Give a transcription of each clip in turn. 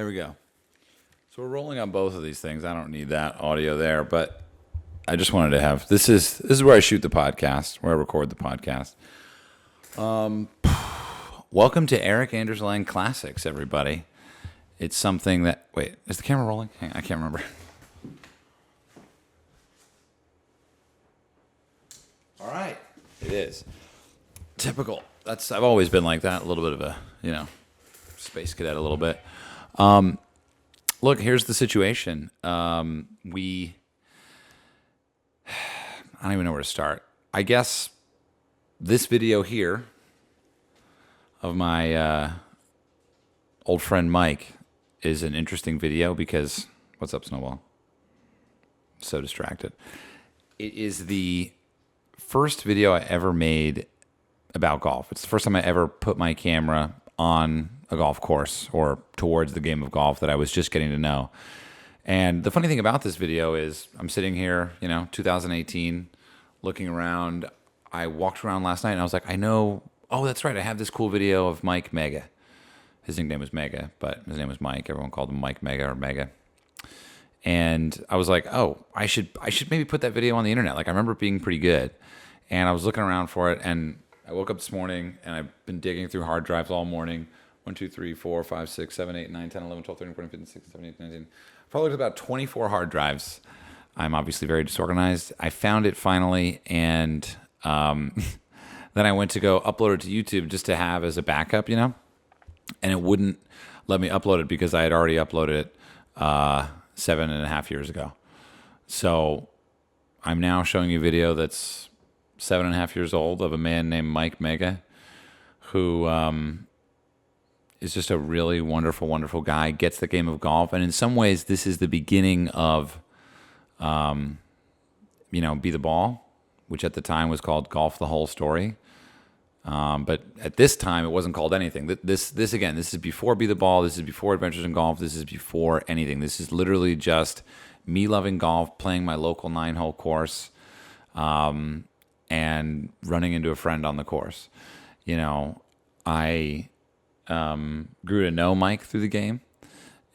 There we go. So we're rolling on both of these things. I don't need that audio there, but I just wanted to have this is where I shoot the podcast, where I record the podcast. Welcome to Eric Anders Lang Classics, everybody. It's something that wait, is the camera rolling? Hang on, I can't remember. All right, it is. Typical. I've always been like that. A little bit of a space cadet a little bit. Look, here's the situation. I don't even know where to start. I guess this video here of my old friend Mike is an interesting video because, what's up, Snowball? I'm so distracted. It is the first video I ever made about golf. It's the first time I ever put my camera on a golf course or towards the game of golf that I was just getting to know. And the funny thing about this video is I'm sitting here, 2018, looking around. I walked around last night and I was like, oh, that's right. I have this cool video of Mike Mega. His nickname was Mega, but his name was Mike. Everyone called him Mike Mega or Mega. And I was like, oh, I should maybe put that video on the internet. Like, I remember it being pretty good. And I was looking around for it, and I woke up this morning and I've been digging through hard drives all morning. 1, 2, 3, 4, 5, 6, 7, 8, 9, 10, 11, 12, 13, 14, 15, 16, 17, 18, 19. Probably about 24 hard drives. I'm obviously very disorganized. I found it finally, and then I went to go upload it to YouTube just to have as a backup, and it wouldn't let me upload it because I had already uploaded it 7.5 years ago. So I'm now showing you a video that's 7.5 years old of a man named Mike Mega, who is just a really wonderful, wonderful guy, gets the game of golf. And in some ways, this is the beginning of, Be the Ball, which at the time was called Golf the Whole Story. But at this time, it wasn't called anything. This is before Be the Ball. This is before Adventures in Golf. This is before anything. This is literally just me loving golf, playing my local 9-hole course, and running into a friend on the course. I grew to know Mike through the game.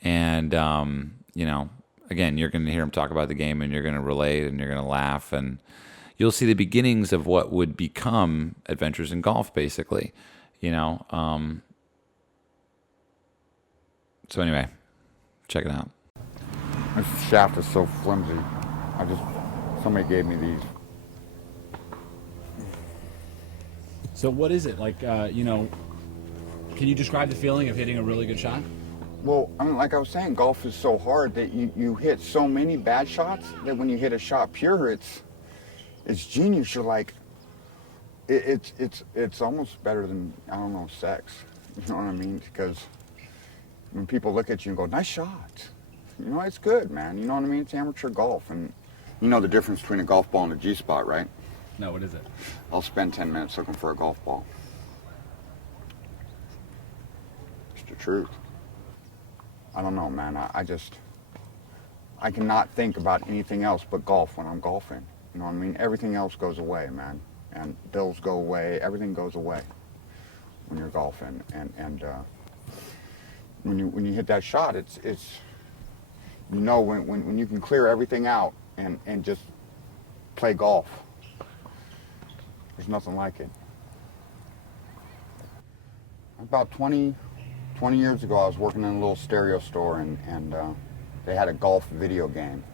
And, again, you're going to hear him talk about the game and you're going to relate and you're going to laugh. And you'll see the beginnings of what would become Adventures in Golf, basically. So anyway, check it out. This shaft is so flimsy. Somebody gave me these. So what is it? Like, can you describe the feeling of hitting a really good shot? Well, like I was saying, golf is so hard that you hit so many bad shots that when you hit a shot pure, it's genius. You're like, it's almost better than, I don't know, sex. You know what I mean? Because when people look at you and go, nice shot, it's good, man. You know what I mean? It's amateur golf. And you know the difference between a golf ball and a G-spot, right? No, what is it? I'll spend 10 minutes looking for a golf ball. It's the truth. I don't know, man. I cannot think about anything else but golf when I'm golfing. You know what I mean? Everything else goes away, man. And bills go away. Everything goes away when you're golfing. And when you hit that shot, it's when you can clear everything out and just play golf. There's nothing like it. About 20 years ago, I was working in a little stereo store, and they had a golf video game.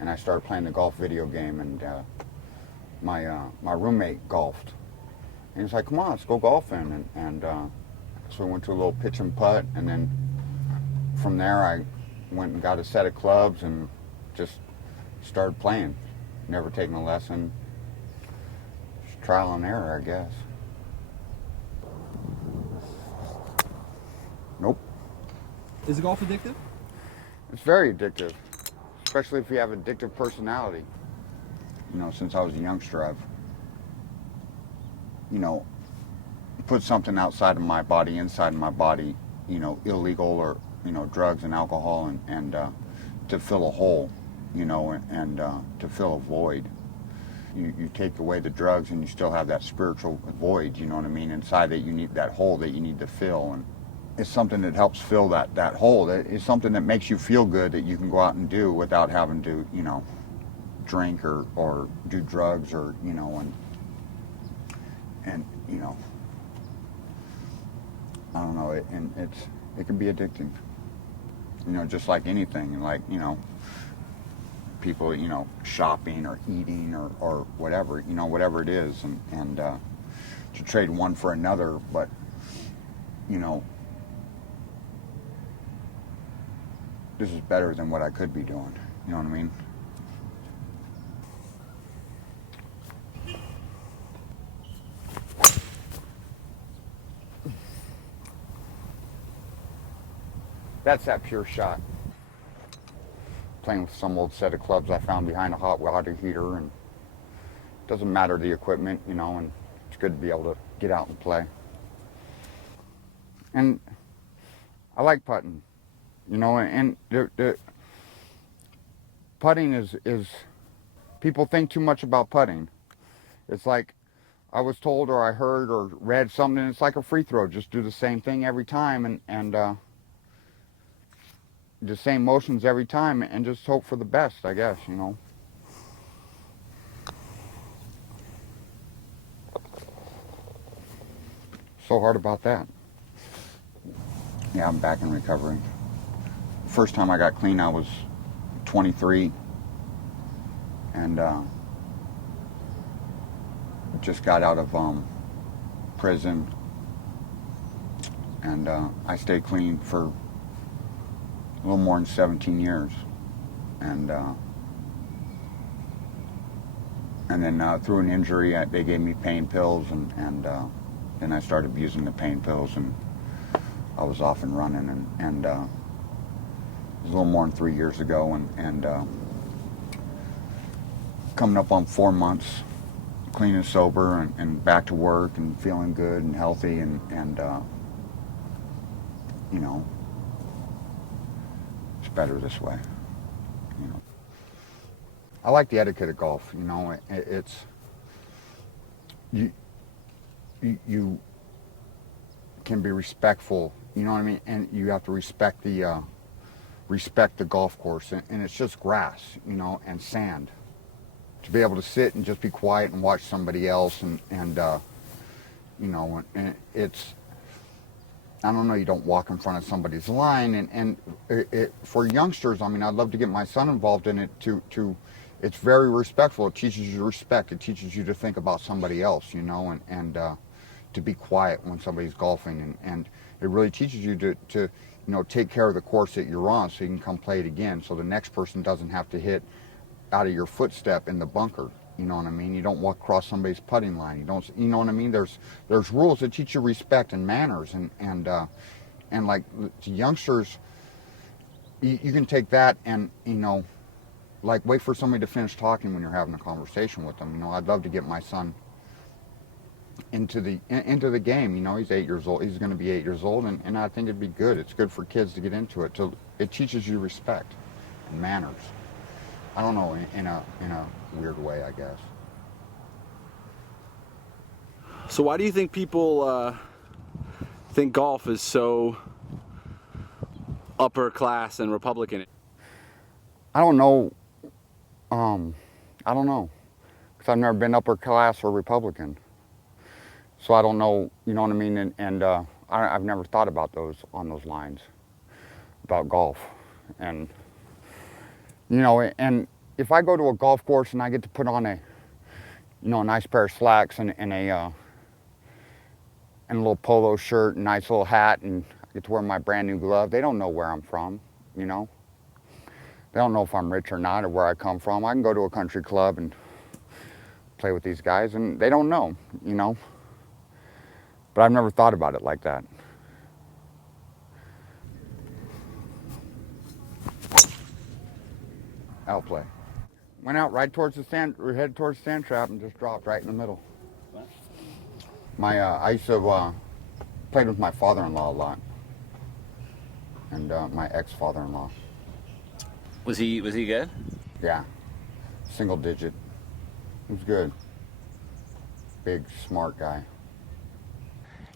And I started playing the golf video game, and my roommate golfed. And he was like, come on, let's go golfing. And so we went to a little pitch and putt, and then from there I went and got a set of clubs and just started playing. Never taken a lesson. Just trial and error, I guess. Nope. Is golf addictive? It's very addictive, especially if you have an addictive personality. Since I was a youngster, I've, put something outside of my body, inside of my body, illegal or, drugs and alcohol and to fill a hole, and to fill a void. You take away the drugs and you still have that spiritual void, you know what I mean, inside that you need, that hole that you need to fill. And is something that helps fill that hole. It's something that makes you feel good that you can go out and do without having to, you know, drink or do drugs or, you know, and you know, I don't know, it can be addicting, you know, just like anything, like, you know, people, you know, shopping or eating or whatever, you know, whatever it is, and to trade one for another, but, you know, this is better than what I could be doing, you know what I mean? That's that pure shot. Playing with some old set of clubs I found behind a hot water heater, and it doesn't matter the equipment, you know, and it's good to be able to get out and play. And I like putting, you know, and the putting is people think too much about putting. It's like I was told or I heard or read something, it's like a free throw, just do the same thing every time and the same motions every time and just hope for the best, I guess, you know. So hard about that. Yeah, I'm back in recovery. First time I got clean, I was 23 and just got out of prison, and I stayed clean for a little more than 17 years, and then through an injury they gave me pain pills, and then I started abusing the pain pills, and I was off and running, and it was a little more than 3 years ago, and coming up on 4 months clean and sober, and back to work and feeling good and healthy, and you know, it's better this way, you know. I like the etiquette of golf, you know. It's you can be respectful, you know what I mean, and you have to respect the golf course, and it's just grass, you know, and sand. To be able to sit and just be quiet and watch somebody else, and you know, and it's, I don't know, you don't walk in front of somebody's line, and for youngsters, I mean, I'd love to get my son involved in it to it's very respectful. It teaches you respect. It teaches you to think about somebody else, you know, and to be quiet when somebody's golfing, and it really teaches you to you know, take care of the course that you're on so you can come play it again, so the next person doesn't have to hit out of your footstep in the bunker, you know what I mean? You don't walk across somebody's putting line. You don't, you know what I mean? There's rules that teach you respect and manners, and like to youngsters, you can take that and, you know, like wait for somebody to finish talking when you're having a conversation with them. You know, I'd love to get my son into the game. You know, he's 8 years old. He's going to be 8 years old, and I think it'd be good. It's good for kids to get into it. It teaches you respect and manners. I don't know, in a weird way, I guess. So why do you think people think golf is so upper class and Republican? I don't know. I don't know, because I've never been upper class or Republican. So I don't know, you know what I mean? And I've never thought about on those lines about golf. And you know, and if I go to a golf course and I get to put on a nice pair of slacks and a little polo shirt and nice little hat, and I get to wear my brand new glove, they don't know where I'm from, you know. They don't know if I'm rich or not or where I come from. I can go to a country club and play with these guys, and they don't know, you know. But I've never thought about it like that. Outplay. Went out right towards the sand, or headed towards the sand trap, and just dropped right in the middle. I used to played with my father-in-law a lot, and my ex-father-in-law. Was he good? Yeah, single digit. He was good. Big, smart guy.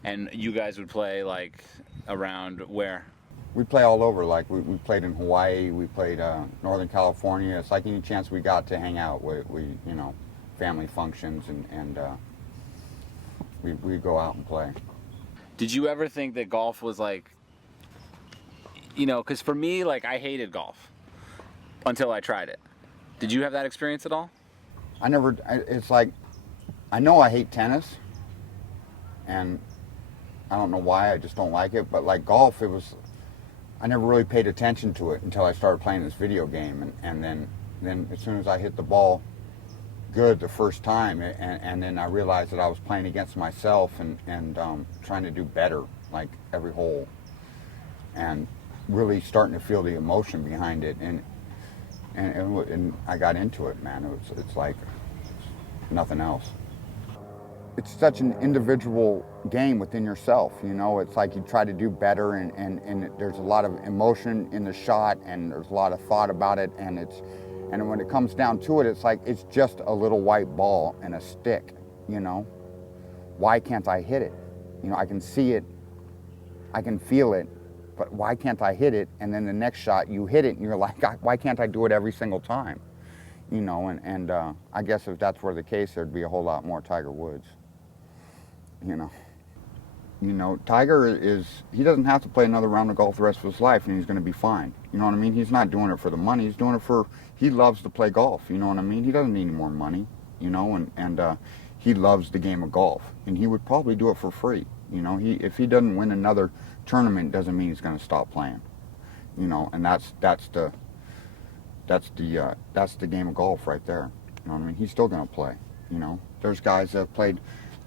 And you guys would play like around where? We play all over. Like we played in Hawaii, we played Northern California. It's like any chance we got to hang out. We you know, family functions and we go out and play. Did you ever think that golf was like, you know, because for me, like, I hated golf until I tried it. Did you have that experience at all? It's like, I know I hate tennis, and I don't know why, I just don't like it, but like golf, I never really paid attention to it until I started playing this video game, and then as soon as I hit the ball good the first time, and then I realized that I was playing against myself and trying to do better, like every hole, and really starting to feel the emotion behind it, and I got into it, man. It's like nothing else. It's such an individual game within yourself, you know. It's like you try to do better, and there's a lot of emotion in the shot, and there's a lot of thought about it, and when it comes down to it, it's like it's just a little white ball and a stick, you know. Why can't I hit it? You know, I can see it, I can feel it, but why can't I hit it? And then the next shot, you hit it, and you're like, why can't I do it every single time? You know, and I guess if that's were the case, there'd be a whole lot more Tiger Woods. You know, Tiger he doesn't have to play another round of golf the rest of his life, and he's going to be fine. You know what I mean? He's not doing it for the money. He's doing it he loves to play golf. You know what I mean? He doesn't need any more money, you know, and he loves the game of golf, and he would probably do it for free. You know, if he doesn't win another tournament, doesn't mean he's going to stop playing. You know, and that's the game of golf right there. You know what I mean? He's still going to play. You know, there's guys that played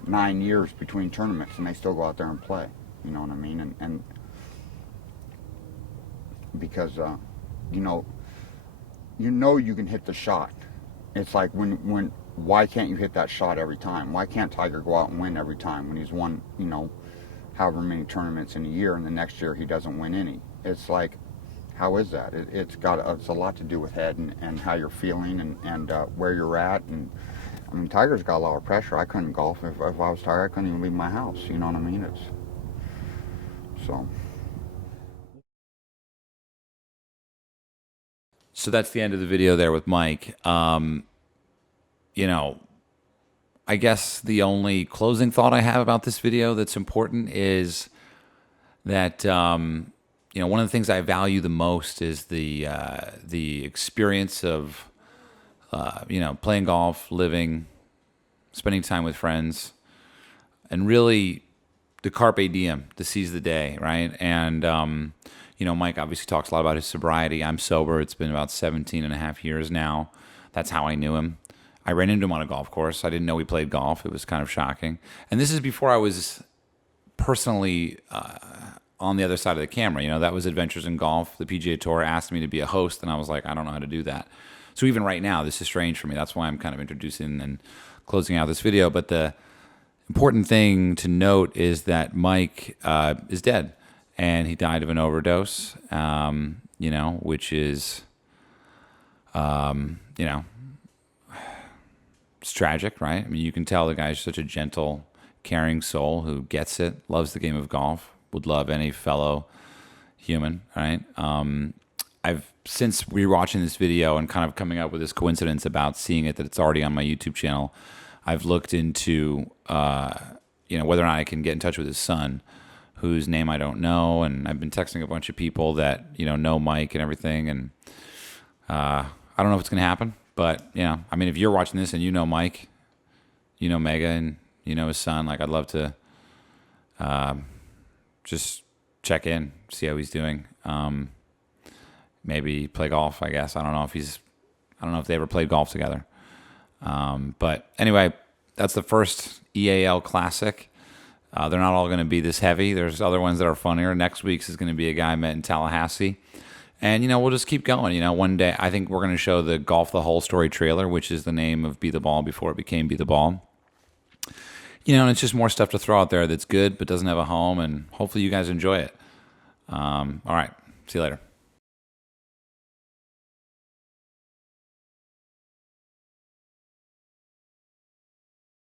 9 years between tournaments, and they still go out there and play. You know what I mean? And because you know you can hit the shot. It's like why can't you hit that shot every time? Why can't Tiger go out and win every time when he's won, you know, however many tournaments in a year, and the next year he doesn't win any? It's like, how is that? It's a lot to do with head and how you're feeling and where you're at. And I mean, Tiger's got a lot of pressure. I couldn't golf if I was Tiger. I couldn't even leave my house. You know what I mean? So that's the end of the video there with Mike. You know, I guess the only closing thought I have about this video that's important is that, you know, one of the things I value the most is the experience of, you know, playing golf, living, spending time with friends, and really the carpe diem, to seize the day, right? And, you know, Mike obviously talks a lot about his sobriety. I'm sober. It's been about 17 and a half years now. That's how I knew him. I ran into him on a golf course. I didn't know he played golf. It was kind of shocking. And this is before I was personally on the other side of the camera. You know, that was Adventures in Golf. The PGA Tour asked me to be a host, and I was like, I don't know how to do that. So even right now, this is strange for me. That's why I'm kind of introducing and closing out this video. But the important thing to note is that Mike is dead, and he died of an overdose, you know, which is, you know, it's tragic, right? I mean, you can tell the guy's such a gentle, caring soul who gets it, loves the game of golf, would love any fellow human, right? I've since rewatching this video and kind of coming up with this coincidence about seeing it, that it's already on my YouTube channel, I've looked into, you know, whether or not I can get in touch with his son, whose name I don't know, and I've been texting a bunch of people that, you know Mike and everything, and I don't know if it's going to happen, but, you know, I mean, if you're watching this and you know Mike, you know Mega, and you know his son, like, I'd love to just check in, see how he's doing. Maybe play golf, I guess. I don't know if they ever played golf together. But anyway, that's the first EAL Classic. They're not all going to be this heavy. There's other ones that are funnier. Next week's is going to be a guy I met in Tallahassee. And, you know, we'll just keep going. You know, one day I think we're going to show the Golf the Whole Story trailer, which is the name of Be the Ball before it became Be the Ball. You know, and it's just more stuff to throw out there that's good but doesn't have a home, and hopefully you guys enjoy it. All right. See you later.